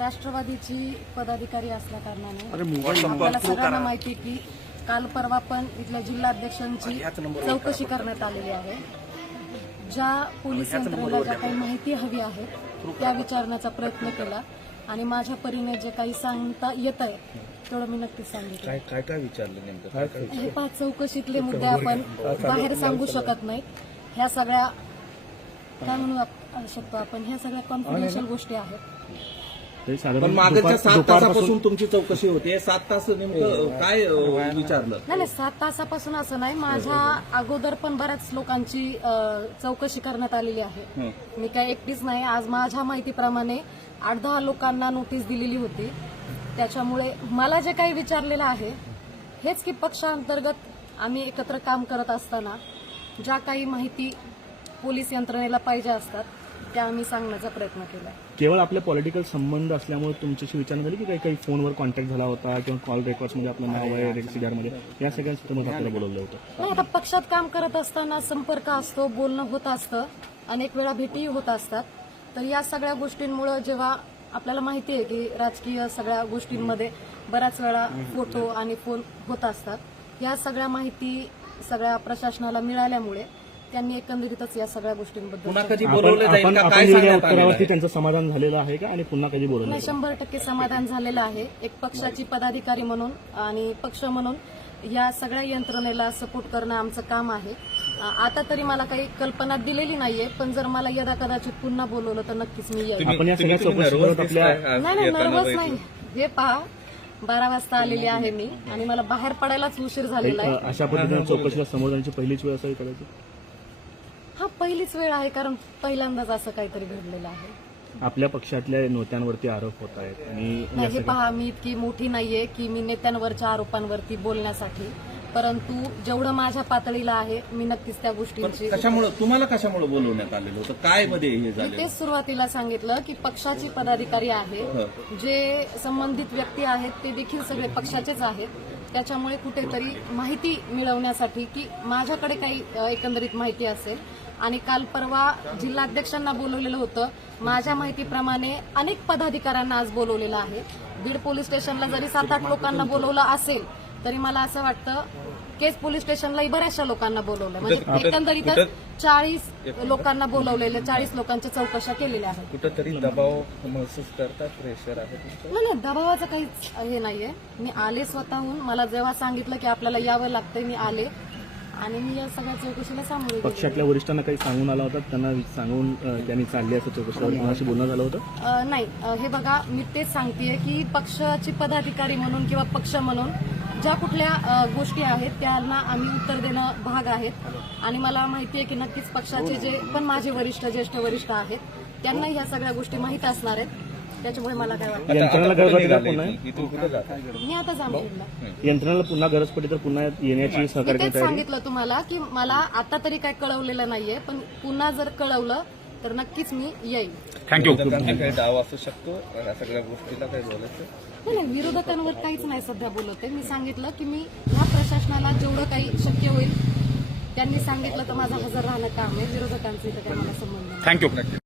राष्ट्रवादीची पदाधिकारी असल्या कारणाने आपल्याला सगळ्यांना माहिती की काल परवा पण इथल्या जिल्हाध्यक्षांची चौकशी करण्यात आलेली आहे ज्या पोलीस यंत्रणेला ज्या काही माहिती हवी आहे त्या विचारण्याचा प्रयत्न केला आणि माझ्या परीने जे काही सांगता येत आहे तेवढं मी नक्कीच सांगितलं हे पाच चौकशीतले मुद्दे आपण बाहेर सांगू शकत नाही ह्या सगळ्या काय म्हणू शकतो आपण ह्या सगळ्या कॉन्फिडेन्शियल गोष्टी आहेत पण मागच्या सात तासापासून तुमची चौकशी होते सात तास नेमकं काय विचारलं नाही नाही सात तासापासून असं नाही माझ्या अगोदर पण बऱ्याच लोकांची चौकशी करण्यात आलेली आहे मी काय एकटीच नाही आज माझ्या माहितीप्रमाणे आठ दहा लोकांना नोटीस दिलेली होती त्याच्यामुळे मला जे काही विचारलेलं आहे हेच की पक्षांतर्गत आम्ही एकत्र काम करत असताना ज्या काही माहिती पोलीस यंत्रणेला पाहिजे असतात त्या आम्ही सांगण्याचा प्रयत्न केला केवळ आपले पॉलिटिकल संबंध असल्यामुळे तुमच्याशी विचार झाली की काही काही फोनवर कॉन्टॅक्ट झाला होता किंवा कॉल मध्ये आपलं नाव आहे मध्ये या सगळ्या बोलवलं होतं आता पक्षात काम करत असताना संपर्क असतो बोलणं होत असतं अनेक वेळा भेटीही होत असतात तर या सगळ्या गोष्टींमुळे जेव्हा आपल्याला माहिती आहे की राजकीय सगळ्या गोष्टींमध्ये बऱ्याच वेळा फोटो आणि फोन होत असतात या सगळ्या माहिती सगळ्या प्रशासनाला मिळाल्यामुळे त्यांनी एकंदरीतच या सगळ्या पुन्हा गोष्टींबद्दल कधी जाईल काय सांगण्यात त्यांचं समाधान झालेलं आहे का आणि पुन्हा कधी बोलवलं शंभर टक्के समाधान झालेलं आहे एक पक्षाची पदाधिकारी म्हणून आणि पक्ष म्हणून या सगळ्या यंत्रणेला सपोर्ट करणं आमचं काम आहे आता तरी मला काही कल्पना दिलेली नाहीये पण जर मला यदा कदाचित पुन्हा बोलवलं तर नक्कीच मी नाही नर्वस नाही हे पहा बारा वाजता आलेली आहे मी आणि मला बाहेर पडायलाच उशीर झालेला आहे अशा पद्धतीने चौकशीला समोर जाण्याची पहिलीच वेळ असावी करायची पहिलीच वेळ आहे कारण पहिल्यांदाच असं काहीतरी घडलेलं आहे आपल्या पक्षातल्या नेत्यांवरती आरोप होत आहेत आणि पहा मी इतकी मोठी नाहीये की मी नेत्यांवरच्या आरोपांवरती बोलण्यासाठी परंतु जेवढं माझ्या पातळीला आहे मी नक्कीच त्या गोष्टींची कशामुळे तुम्हाला कशामुळे बोलवण्यात आलेलं होतं काय मध्ये तेच सुरुवातीला सांगितलं की पक्षाचे पदाधिकारी आहेत जे संबंधित व्यक्ती आहेत ते देखील सगळे पक्षाचेच आहेत त्याच्यामुळे कुठेतरी माहिती मिळवण्यासाठी की माझ्याकडे काही एकंदरीत माहिती असेल आणि काल परवा जिल्हाध्यक्षांना बोलवलेलं होतं माझ्या माहितीप्रमाणे अनेक पदाधिकाऱ्यांना आज बोलवलेलं आहे बीड पोलीस स्टेशनला जरी सात आठ लोकांना बोलवलं असेल तरी मला असं वाटतं केस पोलीस स्टेशनलाही बऱ्याचशा लोकांना बोलवलं म्हणजे एकंदरीत चाळीस लोकांना बोलवलेलं चाळीस लोकांच्या चौकशा केलेल्या आहेत कुठेतरी दबाव महसूस करतात प्रेशर आहे नाही नाही दबावाचं काहीच हे नाहीये मी आले स्वतःहून मला जेव्हा सांगितलं की आपल्याला यावं लागतंय मी आले आणि मी या सगळ्या चौकशीला सांगू पक्ष आपल्या वरिष्ठांना काही सांगून आला होता त्यांना सांगून त्यांनी चालले असं चौकशी बोलणं झालं होतं नाही हे बघा मी तेच सांगतेय की पक्षाची पदाधिकारी म्हणून किंवा पक्ष म्हणून ज्या कुठल्या गोष्टी आहेत त्यांना आम्ही उत्तर देणं भाग आहेत आणि मला माहिती आहे की नक्कीच पक्षाचे जे पण माझे वरिष्ठ ज्येष्ठ वरिष्ठ आहेत त्यांना ह्या सगळ्या गोष्टी माहीत असणार आहेत त्याच्यामुळे मला काय वाटतं मी आता यंत्रणाला पुन्हा गरज पडली तर पुन्हा येण्याची सांगितलं तुम्हाला की मला आता तरी काय कळवलेलं नाहीये पण पुन्हा जर कळवलं तर नक्कीच मी येईल थँक्यू डाव असू शकतो सगळ्या गोष्टीला काही बोलायचं नाही नाही विरोधकांवर काहीच नाही सध्या बोलवते मी सांगितलं की मी ह्या प्रशासनाला जेवढं काही शक्य होईल त्यांनी सांगितलं तर माझा हजर राहणं काम आहे विरोधकांचं इथं काही मला संबंध थँक्यू